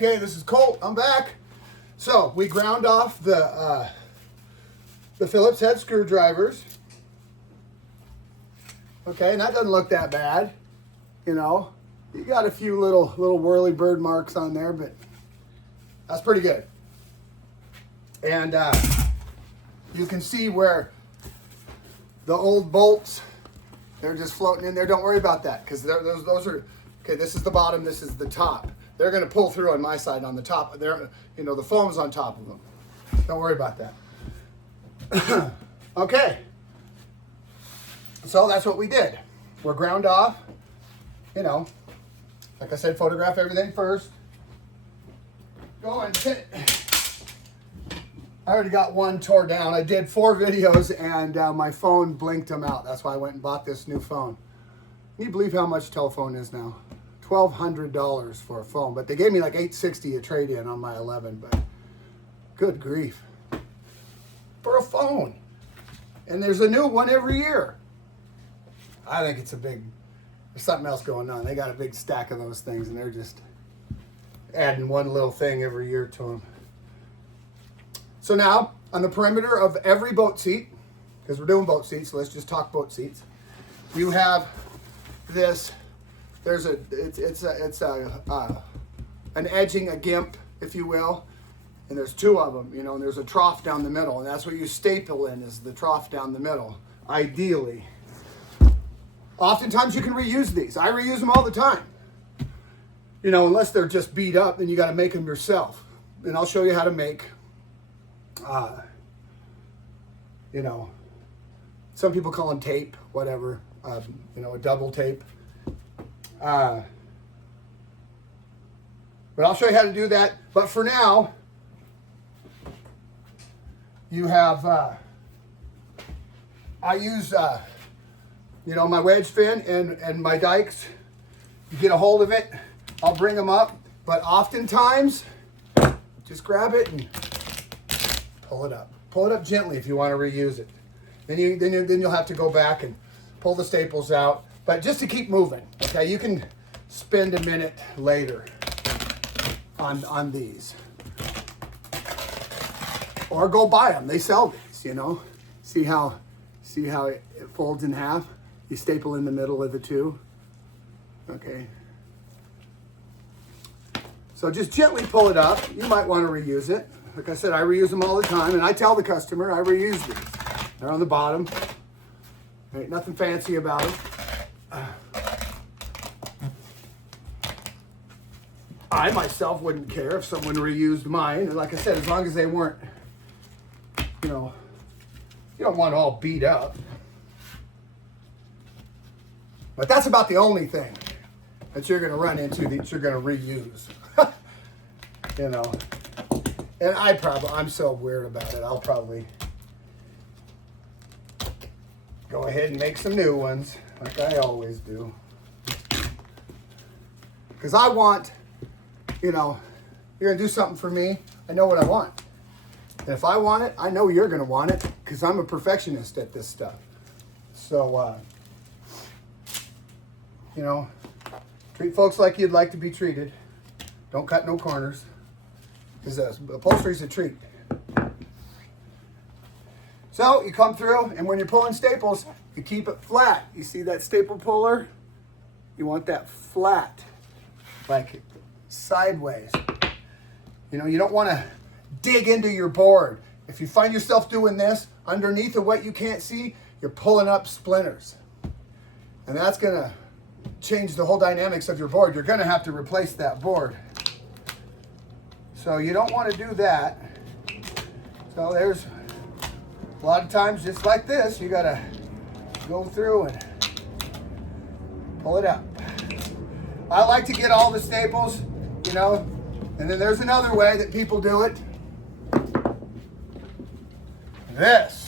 Okay, this is Colt. I'm back. So we ground off the Phillips head screwdrivers. Okay, and that doesn't look that bad. You know, you got a few little whirly bird marks on there, but that's pretty good. And you can see where the old bolts, they're just floating in there. Don't worry about that, because those are, okay, this is the bottom, this is the top. They're going to pull through on my side on the top. They're, you know, the foam's on top of them. Don't worry about that. Okay. So that's what we did. We're ground off. You know, like I said, photograph everything first. Go and hit. I already got one tore down. I did 4 videos and my phone blinked them out. That's why I went and bought this new phone. Can you believe how much telephone is now? $1,200 for a phone, but they gave me like $860 a trade-in on my 11, but good grief. For a phone. And there's a new one every year. I think it's a big, there's something else going on. They got a big stack of those things and they're just adding one little thing every year to them. So now, on the perimeter of every boat seat, because we're doing boat seats, so let's just talk boat seats, you have this. There's an edging, a gimp, if you will, and there's 2 of them, you know, and there's a trough down the middle, and that's what you staple in, is the trough down the middle, ideally. Oftentimes you can reuse these. I reuse them all the time. You know, unless they're just beat up, then you got to make them yourself. And I'll show you how to make, you know, some people call them tape, whatever, you know, a double tape. But I'll show you how to do that. But for now, you have, I use, you know, my wedge fin and my dikes. You get a hold of it, I'll bring them up. But oftentimes, just grab it and pull it up. Pull it up gently if you want to reuse it. Then you'll have to go back and pull the staples out. But just to keep moving, okay, you can spend a minute later on these. Or go buy them. They sell these, you know. See how it folds in half? You staple in the middle of the 2. Okay. So just gently pull it up. You might want to reuse it. Like I said, I reuse them all the time, and I tell the customer I reuse these. They're on the bottom. Ain't nothing fancy about them. I myself wouldn't care if someone reused mine. And like I said, as long as they weren't, you know, you don't want it all beat up. But that's about the only thing that you're going to run into that you're going to reuse. You know. And I'm so weird about it. I'll probably go ahead and make some new ones, like I always do. Because I want, you know, you're going to do something for me, I know what I want. And if I want it, I know you're going to want it, because I'm a perfectionist at this stuff. So, you know, treat folks like you'd like to be treated. Don't cut no corners, because upholstery is a treat. So you come through, and when you're pulling staples, you keep it flat. You see that staple puller? You want that flat, like sideways. You know, you don't want to dig into your board. If you find yourself doing this underneath of what you can't see, you're pulling up splinters. And that's going to change the whole dynamics of your board. You're going to have to replace that board. So you don't want to do that. So there's a lot of times, just like this, you got to go through and pull it up. I like to get all the staples, you know, and then there's another way that people do it. This.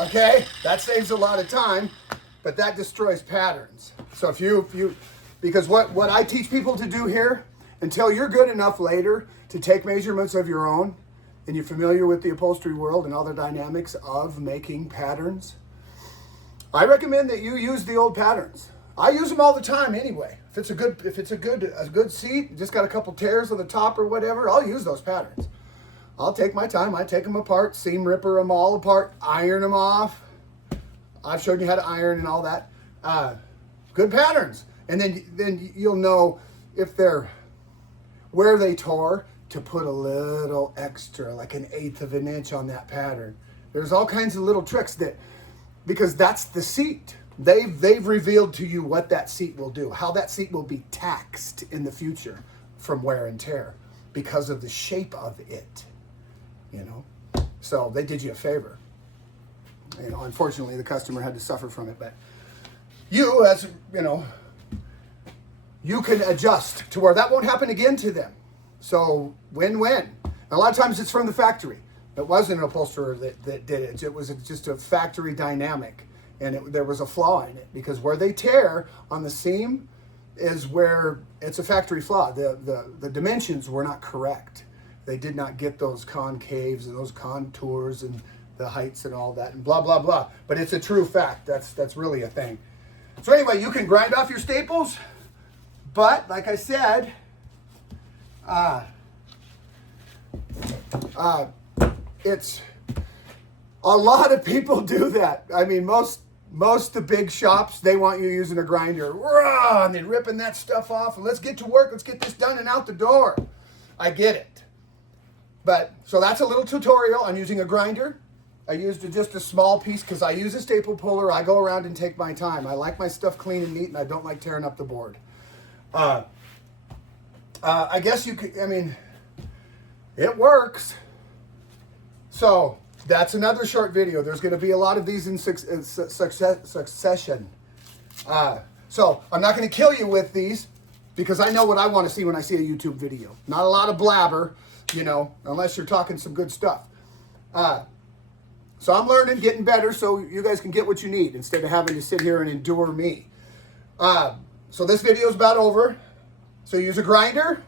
Okay, that saves a lot of time, but that destroys patterns. So if you because what I teach people to do here, until you're good enough later to take measurements of your own, and you're familiar with the upholstery world and all the dynamics of making patterns, I recommend that you use the old patterns. I use them all the time anyway. If it's a good seat, just got a couple tears on the top or whatever, I'll use those patterns. I'll take my time. I take them apart, seam ripper them all apart, iron them off. I've showed you how to iron and all that. Good patterns, and then you'll know if they're where they tore, to put a little extra, like 1/8 of an inch on that pattern. There's all kinds of little tricks because that's the seat. They've revealed to you what that seat will do, how that seat will be taxed in the future from wear and tear because of the shape of it, you know. So they did you a favor. You know, unfortunately, the customer had to suffer from it, but you, as you know, you can adjust to where that won't happen again to them. So win-win. A lot of times it's from the factory. It wasn't an upholsterer that did it. It was just a factory dynamic, and there was a flaw in it, because where they tear on the seam is where it's a factory flaw. The dimensions were not correct. They did not get those concaves and those contours and the heights and all that and blah, blah, blah. But it's a true fact. That's really a thing. So anyway, you can grind off your staples, but like I said, it's a lot of people do that. I mean, most of the big shops, they want you using a grinder, and then ripping that stuff off, and let's get to work, let's get this done and out the door. I get it. But so that's a little tutorial on using a grinder. I used just a small piece because I use a staple puller. I go around and take my time. I like my stuff clean and neat, and I don't like tearing up the board. I guess you could, I mean, it works. So that's another short video. There's going to be a lot of these in succession. So I'm not going to kill you with these, because I know what I want to see when I see a YouTube video. Not a lot of blabber, you know, unless you're talking some good stuff. So I'm learning, getting better, so you guys can get what you need instead of having to sit here and endure me. So this video is about over. So use a grinder,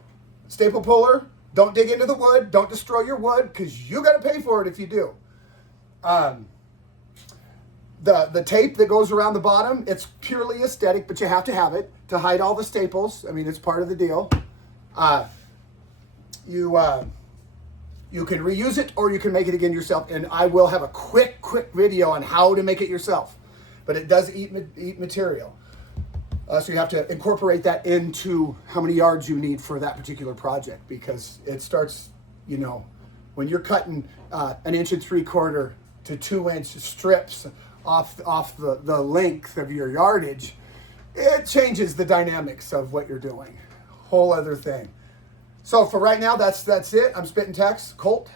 staple puller. Don't dig into the wood. Don't destroy your wood, because you got to pay for it if you do. The tape that goes around the bottom, it's purely aesthetic, but you have to have it to hide all the staples. I mean, it's part of the deal. You can reuse it, or you can make it again yourself. And I will have a quick video on how to make it yourself. But it does eat material. So you have to incorporate that into how many yards you need for that particular project, because it starts, you know, when you're cutting 1 3/4 to 2 inch strips off the length of your yardage, it changes the dynamics of what you're doing. Whole other thing. So for right now, that's it. I'm spitting text, Colt,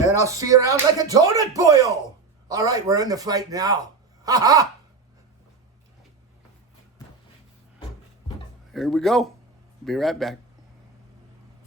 and I'll see you around like a donut boil. All right, we're in the fight now. Ha ha. Here we go. Be right back.